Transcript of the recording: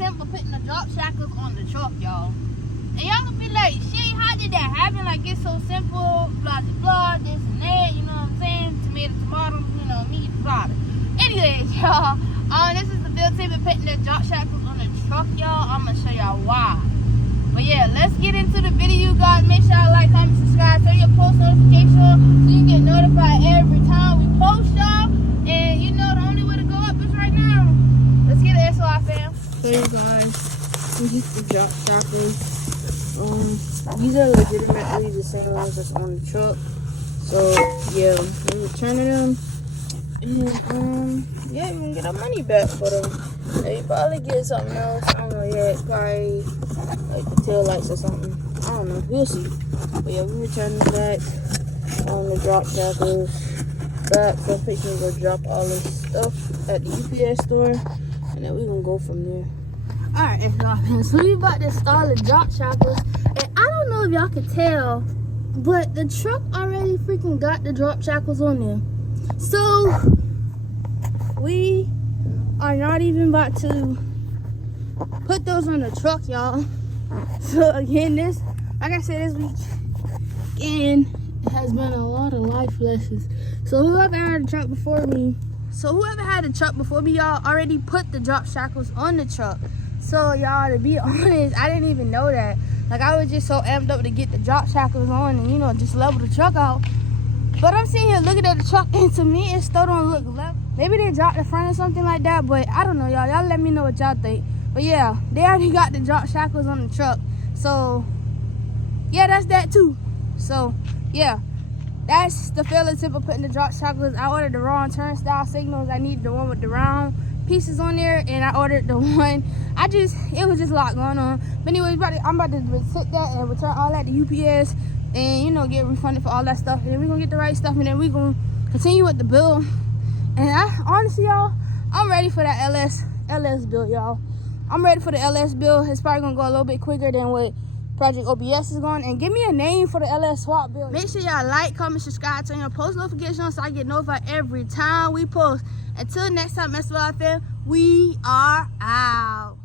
simple putting the drop shackles on the truck, y'all. And y'all gonna be like, shit, how did that happen? Like, it's so simple, blah, blah, blah, this and that, you know what I'm saying? Tomato, you know, meat, blah. Anyways, y'all, this is the field tip of putting the drop shackles on the truck, y'all. I'm gonna show y'all why. But yeah, let's get into the video, guys. Make sure y'all like, comment, subscribe, turn your post notification so you get notified every time we post, y'all. And you know the only way to go up is right now. Let's get it, SOI fam. Hey guys, this is the drop shackles. These are legitimately the same ones that's on the truck. So yeah, we're returning them. And yeah, we're gonna get our money back for them. They probably get something else. I don't know yet. Probably like the tail lights or something. I don't know. We'll see. But yeah, we returning back on the drop shackles. Back so we can go drop all this stuff at the UPS store, and then we're gonna go from there. Alright, y'all. So we about to install the drop shackles. And I don't know if y'all can tell, but the truck already freaking got the drop shackles on there. So we are not even about to put those on the truck, y'all. So again, this, like I said, this week, again, it has been a lot of life lessons. So whoever had a truck before me, y'all, already put the drop shackles on the truck. So y'all, to be honest, I didn't even know that. Like, I was just so amped up to get the drop shackles on and, you know, just level the truck out. But I'm sitting here looking at the truck, and to me, it still don't look level. Maybe they dropped the front or something like that, but I don't know, y'all. Y'all let me know what y'all think. But yeah, they already got the drop shackles on the truck. So yeah, that's that too. So yeah, that's the failure tip of putting the drop shackles. I ordered the wrong turnstile signals. I needed the one with the round pieces on there, and I ordered the one. It was just a lot going on. But anyways, I'm about to take that and return all that to UPS, and you know, get refunded for all that stuff. And then we're gonna get the right stuff, and then we're gonna continue with the bill. And honestly, y'all, I'm ready for that LS bill, y'all. I'm ready for the LS bill. It's probably gonna go a little bit quicker than what Project OBS is going. And give me a name for the LS swap bill. Make sure y'all like, comment, subscribe, turn your post notifications so I get notified every time we post. Until next time, SOI fam, we are out.